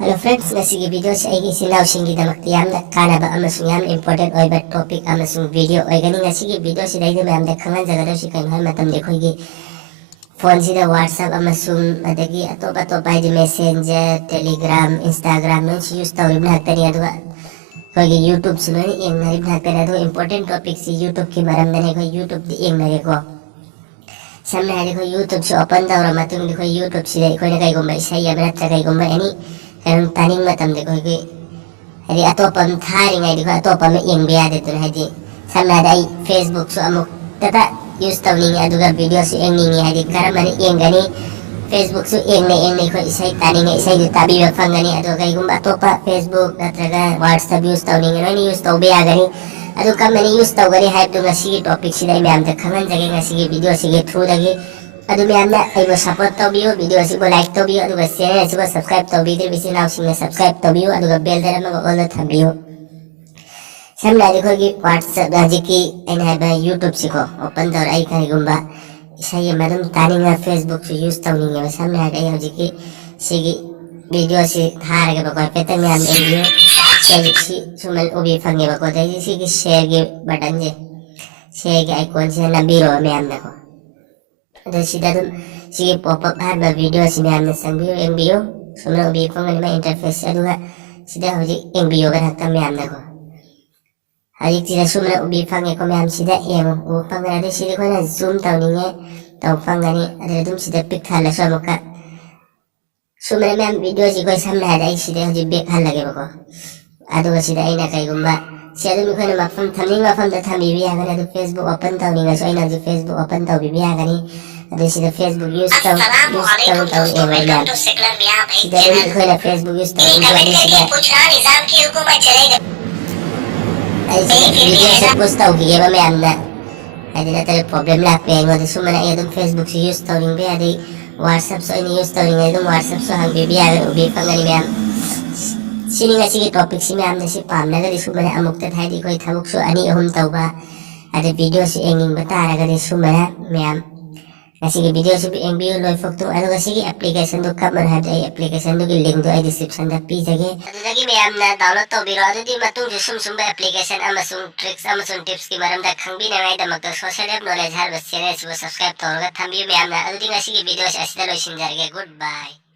Hello friends, ngasigi video sa aigi sinawsinggidamakta yamna kanaba amasung yam important oiba topic amasung video oigani ngasigi video sidaida mayamda khanganjagadashi kaino hai matamde khoigi phone sida WhatsApp amasung adagi atopa haidi Messenger, Telegram, Instagram non si use tawribna haktani aduga khoigi YouTube sunoni engnaribna haktani aduga important topic si YouTube ki maramdane khoi YouTube di engnare ko samna hadi khoi YouTube si open tawra matungdi khoi YouTube sida khoina kaigomba isai yabna kaigomba ani karena taning matam de koi hadi atopam thari ngai di atopam engbe ade tun hadi samna dai Facebook so amuk tata use tawning aduga video so engni hadi karamani engani Facebook so engne ko isai taning isai du tabi wa fangani adu kai gum atopa Facebook natraga WhatsApp use tawning ni use tawbe agani adu kamani use tawgari hype du ngasi topic sidai me amda khangan jage ngasi video sige through dagi adu me amna aibo support tawbiyo video asibo like tawbiyo adu share asibo subscribe tawbidir bisi nawsinga subscribe tawbiyo adu bell dara ma all thambiyo samna adi khogi WhatsApp ajiki aina haba YouTube siko open door ai kai gumba isai madam taninga Facebook so use tawninga samna adi ajiki sigi video si tharaga bako petang am video sigi sumal obi fange bako dai sigi share ge button je share ge icon se nabiro me amna ko ada sida dum sige pop up har ba video si me amna sangbiyo engbiyo sumna obi fange ma interface aduga sida hoji engbiyo ga hakta me amna ko hari sida sumna obi fange ko me am sida emo o fange ade sida ko na zoom tawninge taw fangani ade dum sida pic hala so muka sumna me am video si ko samna dai sida hoji back hala ge bako aduga sida aina kai gumba siya dum ko na mafam thamning mafam da thamibi agani adu Facebook open tawninga so aina ju Facebook open tawbibi agani adu sida Facebook use taw emo ya sida dum ko na Facebook use taw adu sida निजाम की हुकूमत चलेगा ai sida video sa post taw gi ba me amna adi na tele problem la pe ngod sumana ya dum Facebook si use tawning be adi WhatsApp so ini use tawning ai dum WhatsApp so hang bibi agani ubi fangani me am sini nga sige topic si me amna si pamna ga di sumana amukta thai di koi thabuk so ani ahum tawba adi video si enging batara ga di sumana me am ngasige video si engbiyo loi foktu adu ngasige application do kamar hadai application do link do ai description da pi jage adu dagi me amna download to biro adu di matung sum ba application amasung tricks amasung tips ki maram da khangbi na ngai da mak social app knowledge har bas channel subscribe to ga thambi me amna adu di ngasige video si asida loi sinjarge goodbye.